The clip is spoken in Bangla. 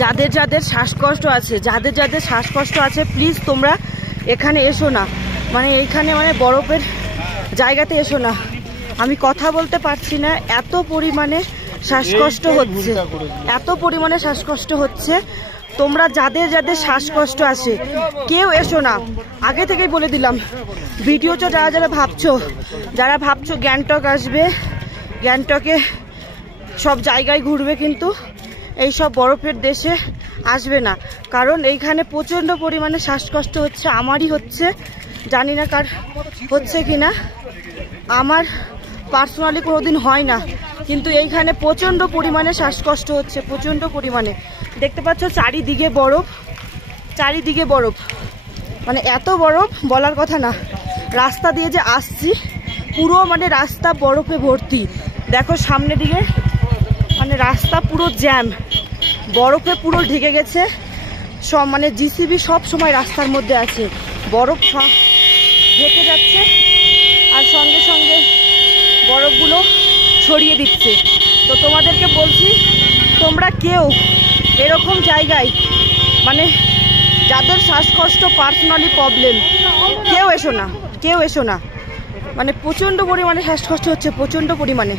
যাদের যাদের শ্বাসকষ্ট আছে প্লিজ তোমরা এখানে এসো না, মানে এইখানে মানে বরফের জায়গাতে এসো না। আমি কথা বলতে পারছি না, এত পরিমাণে শ্বাসকষ্ট হচ্ছে। তোমরা যাদের যাদের শ্বাসকষ্ট আছে কেউ এসো না, আগে থেকেই বলে দিলাম। ভিডিওতে যারা ভাবছো গ্যাংটক আসবে, গ্যাংটকে সব জায়গায় ঘুরবে, কিন্তু এই সব বরফের দেশে আসবে না, কারণ এইখানে প্রচণ্ড পরিমাণে শ্বাসকষ্ট হচ্ছে। আমারই হচ্ছে, জানি না কার হচ্ছে কিনা, আমার পার্সোনালি কোনোদিন হয় না, কিন্তু এইখানে প্রচণ্ড পরিমাণে শ্বাসকষ্ট হচ্ছে, প্রচণ্ড পরিমাণে। দেখতে পাচ্ছ চারিদিকে বরফ, মানে এত বরফ বলার কথা না। রাস্তা দিয়ে যে আসছি পুরো মানে রাস্তা বরফে ভর্তি। দেখো সামনের দিকে মানে রাস্তা পুরো জ্যাম, বরফে পুরো ঢেকে গেছে সব, মানে জিসিবি সব সময় রাস্তার মধ্যে আছে, বরফ ঢেকে যাচ্ছে আর সঙ্গে সঙ্গে বরফগুলো ছড়িয়ে দিচ্ছে। তো তোমাদেরকে বলছি, তোমরা কেউ এরকম জায়গায় মানে যাদের শ্বাসকষ্ট পার্সোনালি প্রবলেম, কেউ এসো না, মানে প্রচণ্ড পরিমাণে শ্বাসকষ্ট হচ্ছে, প্রচণ্ড পরিমাণে।